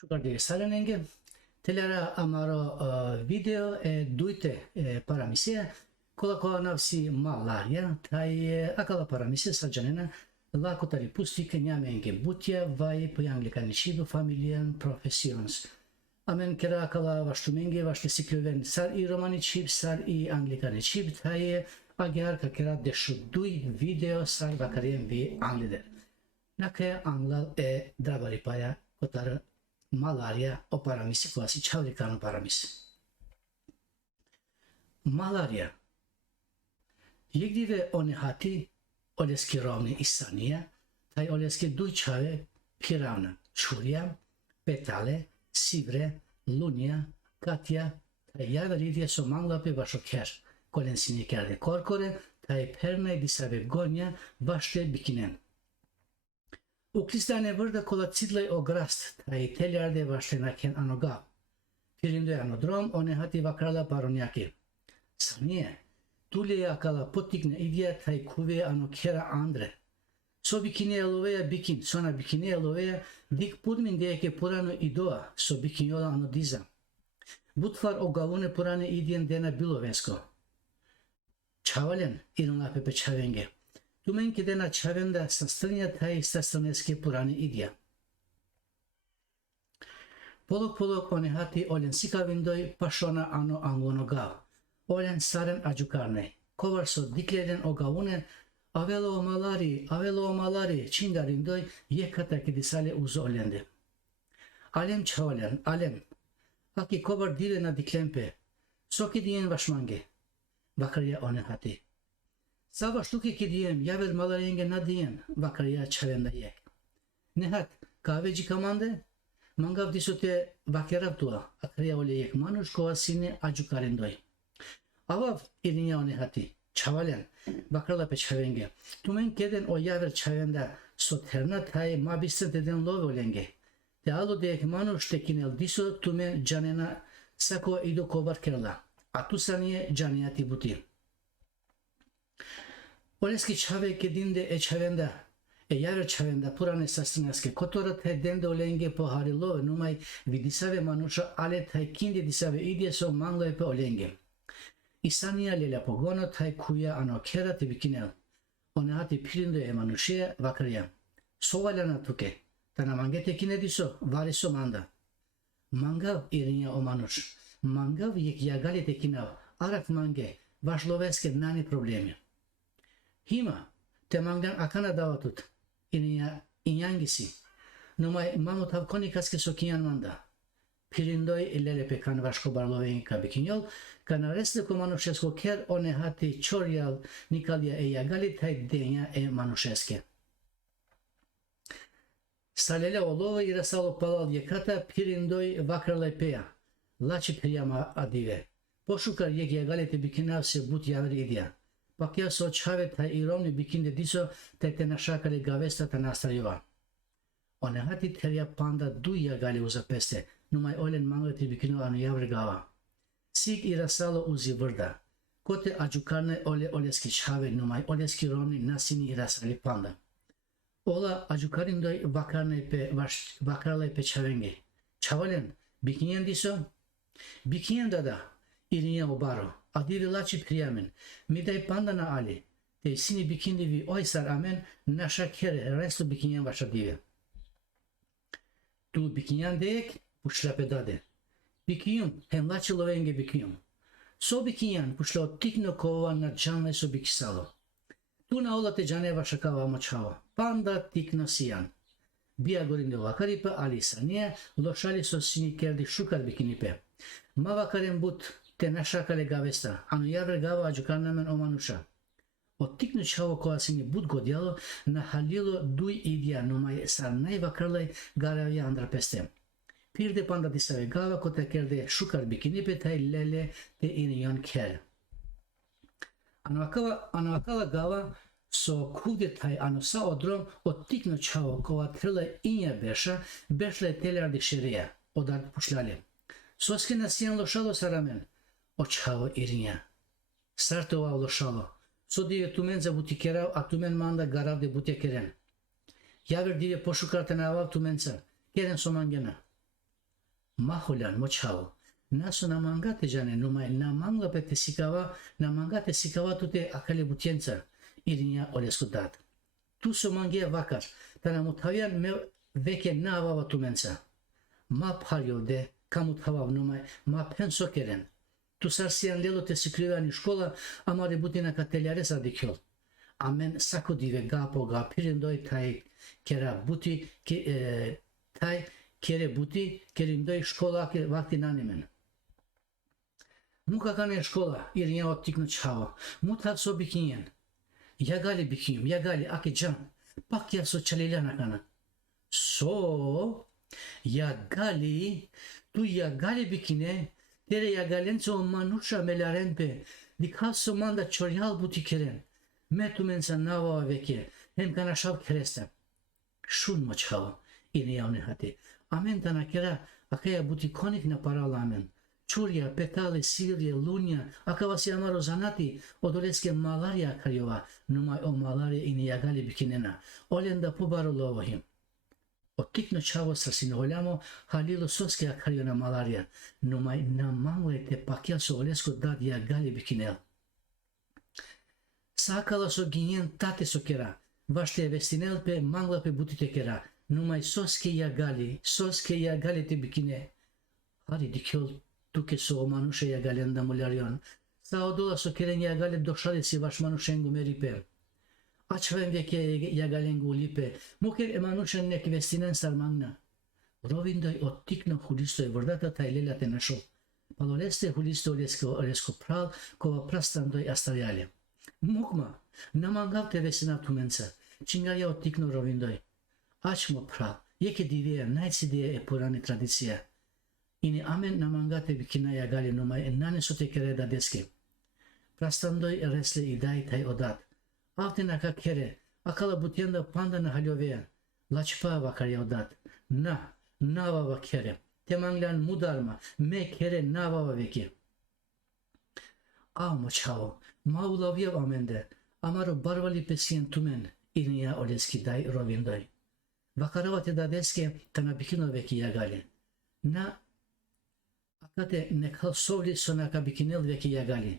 Shukar salenenge. Telera amaro video duite paramisia. Kola navsi malaria. Tai akala paramisia sajanena. La kotari pustik nyamenge butia vai poyanglikanicido familian professions. Amen kera akala vaştumenge vaşte sikloven sar i romanicib sar i anglikanicib tai agar kera deşudui video sar vakariem vi anglider. Nakaya anglal dravaripaya kotarı malaria o paramisi klasi çavrikano paramisi. Malaria. Yegdive oni hati oleski rovni isania, taj oleski dujčave piravna, čurja, petale, sivre, lunja, katja, taj javeridje so manglape vašo ker, kolensini kerde korkore, taj perne disave gonja vašte bikinen. Uklistane vërda kolla citlej o grast, taj teljarde vašte naken anogav. Pirimdo anodrom, one hati vakrala paronjaki. Sanje, Tulje akala potikne idea taj kuve ano kera andre. So bikine aloveja bikin, sona bikine aloveja dik pudmin deke purano idoa, so bikinjola ano diza. Butfar o galune purane idien dena bilovensko. Čavalen irunla pepe čavenge. Tumenki dena čavenda sastrnja taj sastrneske purane idea. Polok one hati olen sikavindoj pašona ano angono gav. Olen saren ajukarne. Kovar so dikleden o gavune, avelo o malari, çindarindoj yekata kidisale uzo olende. Alem çavalen, alem. Aki kovar dile na diklempe. Soki diyen vaşmange. Vakarya one hati. Sava ştuki ki diyen, yavel malarenge na diyen, vakarya çavenda yek. Nehat, kahveci kamande, mangav disote vakerav dua, akarya ole yek manuş kovasini ajukarindoy. Avav irinya oni hati, çavalen, bakrala pe çavenge. Tumen keden o yaver çavenda soterna tay mabisse deden lov olenge. Te alo dek manuş tekinel diso tumen canena sako ido kovar kerla. Atusaniye caniyati buti. Oleski çave kedinde çavenda, yaver çavenda purane sastrinaske kotora te dende olenge po harilo numay vidisave manuşa ale tay kinde disave idye so manglo pe olenge. İsaniya lela pogono tay kuya ano kera te bikinel. One hati pirindo e manushia vakarya. Sovalana tuke. Tana mangete kine diso variso manda. Mangav irinya o manush. Mangav yek yagali te kinav. Arak mange. Vašloveske nani problemi. Hima. Te mangan akana davatut. Irinya inyangisi. Numay mamutav konikaske sokiyan manda. Pirindoy ilele pekan vaško barlovengi kabikinyol. Kana resle ko manušesko ker one hati čorjal nikalja e jagali taj denja e manušeske. Salele olova i rasalo palal jekata pirindoy vakrale peja. Lači prijama adive. Pošukar jek jagali te bikinav se but javri idija. Pakja so čave taj iromni bikinde diso taj te našakale gavesta ta nastarjova. One hati terja panda du jagali uzapeste. Numai olen mangre te bikino anu javri gava. Sig irasalo uzi vrda. Kote ajukarne oleski čave numai oleski romni nasini irasali panda. Ola ajukarindoj vakarle pe čavenge. Čavalen, bikinjen diso? Bikinjen dada, irinja obaro. Adiri lači prijamen. Midaj panda na ali. Te sini bikindivi oysar amen naša kere resto bikinjen vaša dive. Tu bikinjen deyek, pušlape dade. Bikiyum, hem lači lovenge bikiyum. So bikiyan, pušlo tikno kova na džanle so bikisalo. Tu na olate džane vaša kava močava. Panda tikno sijan. Bija gorinde vakaripa, ali sanije, lošali so sini kerdi šukar bikinipe. Ma vakarem but te našakale gavesta, anu javre gava ađukarnamen o manuša. O tikno čavo kova sini but godjalo, nahalilo duj idija, numaj sar najvakarlaj garavja andra pestem. Pirde panda disave gava kota kerde šukar bikinipe taj lele te inion ker. Anakala gava so kuvde taj anosa odrom od tikno čavo kova trila inja bešla telardi šerija, odard pušljali. Soske nasijan lošalo saramen, o čavo irinja. Sartova lošalo. Sodive tumen za butikerav, a tumen manda garavde butekeren. Javer dive pošukartena avav tumenca, keren somangena. maholan mochao. Naso namangate jane numai namangla pe namangate sikava tute akali butienza irinya oleskudat. Tu somangia vakar, tana mutavian me veke navava tumensa. Ma palio de kamut havav numai ma penso keren. Tu sarsian lelo te sikrivani škola, amare butina kateliare sadikyol. Amen sakudive gapo ga pirindoi tai kera buti tai kere buti kerindoi škola ke vakti nanimen. Muka kane škola irinya otikno čavo. Mutat so bikinyen. Yagali bikim, yagali ake can. Pakya so çalilana kana. So yagali tu yagali bikine tere yagalenzo manusha melarenpe dikaso manda çoryal buti keren. Metumensa nava veke hem kana şav kereste. Şun moçhava ine yavne hati. Amen tana kera akaya buti konik na parala amen. Čurja, petale, silje, lunja, akavasi amaro zanati, odoleske malaria karyova, numai o malaria ini yagali bikinena. Olenda pubaro lovahim. Otikno čavo sasino oljamo, halilo soske akaryona malaria, numai namangle te pakjaso olesko dad yagali bikinel. Sakala so ginjen tate so kera, vašte vestinel pe mangla pe butite kera, numai soske yagali te bikine. Hari dikyol tuke so manushe yagalenda mularion. Saodola so keren yagali doshale si vaš manushengu meripe. Açven veke yagalengu lipe. Muker emanushen nek vestinen sarmangna. Rovindoy ottikno hulistoy vrdata tajlela te našo. Paloleste hulisto olesko pral kova prastandoy astarjale. Mukma, namangav te vesina tumensa. Čingarja ottikno rovindoy. Açmo pral. Yeke divije najcidije e purani tradicija. Ini amen namangate bikina yagali numai nane sote kere da deske. Prastandoy resle idai tai odat. Altinaka kere, akala butienda pandana halyoveya. Laçpa vakarya odat. Navava kere. Temanglan mudarma, me kere navava veki. Amo çavo, maulavyev amende. Amaro barvali pesien tumen, iniya oleski dai rovindoy. Vakaravate da deske, tana bikino veki yagali. Akate nekal sovli sonaka bikinel veki yagali.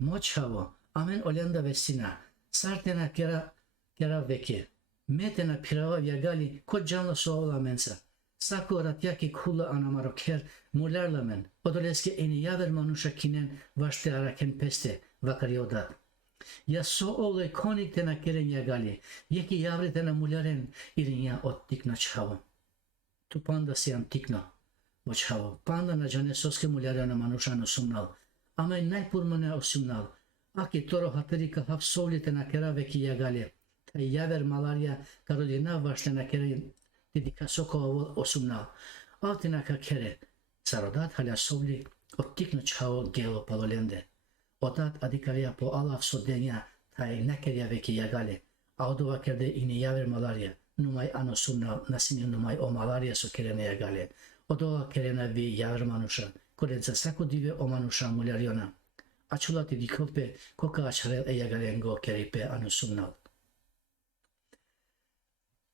Moçhavo, amen olenda vesina. Sartena kera veki. Metena pirava yagali ko canlı soğula mensa. Sako ratyaki kula anamaro ker mularla men. Odoleski eni yaver manuşa kinen vaşte araken peste vakaryoda. Ya soğula konik tena keren yagali. Yeki yavre tena mularen irin ya ot tikno çhavo. Tu panda siyan tikno. Moçhavo. Panda na jane soske mularana manuşa no sumnal. Ama najpurmane osumnal. Aki toro haterika hap sovlitena kera veki yagali. Yaver malaria Karolina vaštena kere dedika sokova osumnal. Altinaka kere sarodat halja sovli ottikno čhao gelo palolende. Otat adikarja po alaf sodenja taj nekerja veki yagali. Audova kerde ini yaver malaria. Numai ano sumnal nasimi numai o malaria so kerene yagali. Odova kerena vi yaver manusha. Korenza sako dive o manusha muljariona. Açulati dikope koka açarel e yagalengo keripe ano sumnal.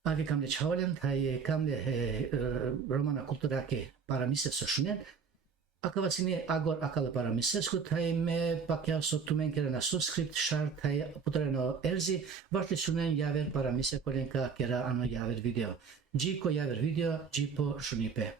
Ave kamle çavalem tay kamle romana kulturake paramise soşunen akavasini agor akala paramise sku tay me pakya sotumen kerena subscript share tay putreno erzi vašte sunen yaver paramise kolenka kera ano yaver video. Jiko yaver video jipo shunipe.